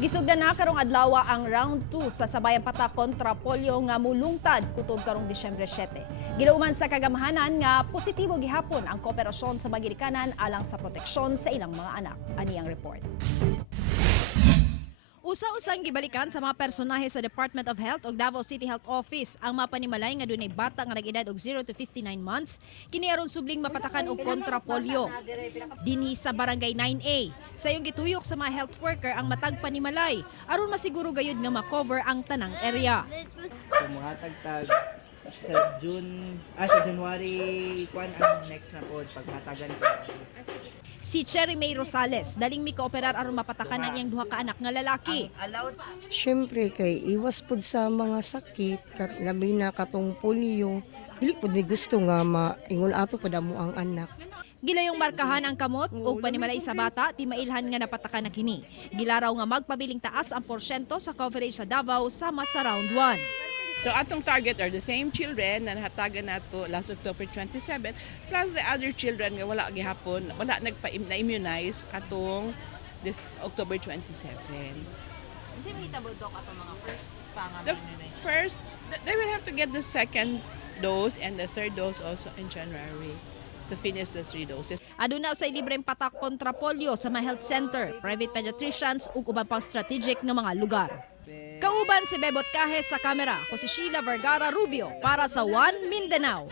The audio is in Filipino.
Gisugdan na karong adlaw ang round 2 sa sabayang patak kontra polio nga mulungtad kutob karong Disyembre 7. Gilauman sa kagamahanan nga positibo gihapon ang kooperasyon sa magirikanan alang sa proteksyon sa ilang mga anak. Ani ang report. Usa-usang gibalikan sa mga personahe sa Department of Health o Davao City Health Office ang mapanimalay nga dunay bata nga nag-edad og 0 to 59 months kini aron subling mapatakan og kontra polio. Dinhi sa Barangay 9A, sayong gituyok sa mga health worker ang matag panimalay aron masiguro gayud nga ma-cover ang tanang area. So mga tagtag sa January 1 ang next na po pagmatagan ko. Si Cherry May Rosales, daling mi kooperar aron mapatakan ang iyang duha ka anak nga lalaki. Siyempre kay iwas pud sa mga sakit, labi na katong polio. Dili pud mi gusto nga maingon ato pud amo ang anak. Gilayong markahan ang kamot ug panimalay sa bata ti mailhan nga napatakan na kini. Gilaraw nga magpabiling taas ang porsyento sa coverage sa Davao sama sa round 1. So atong target are the same children na nahatagan nato last October 27 plus the other children nga wala gihapon, wala na-immunize atong this October 27. Unsa may hitabo dok atong mga first The first, they will have to get the second dose and the third dose also in January to finish the 3 doses. Aduna usay libreng patak kontra polio sa mga health center, private pediatricians ug uban pang strategic nga mga lugar. Kauban si Bebot Kahes sa kamera, ko si Sheila Vergara Rubio para sa One Mindanao.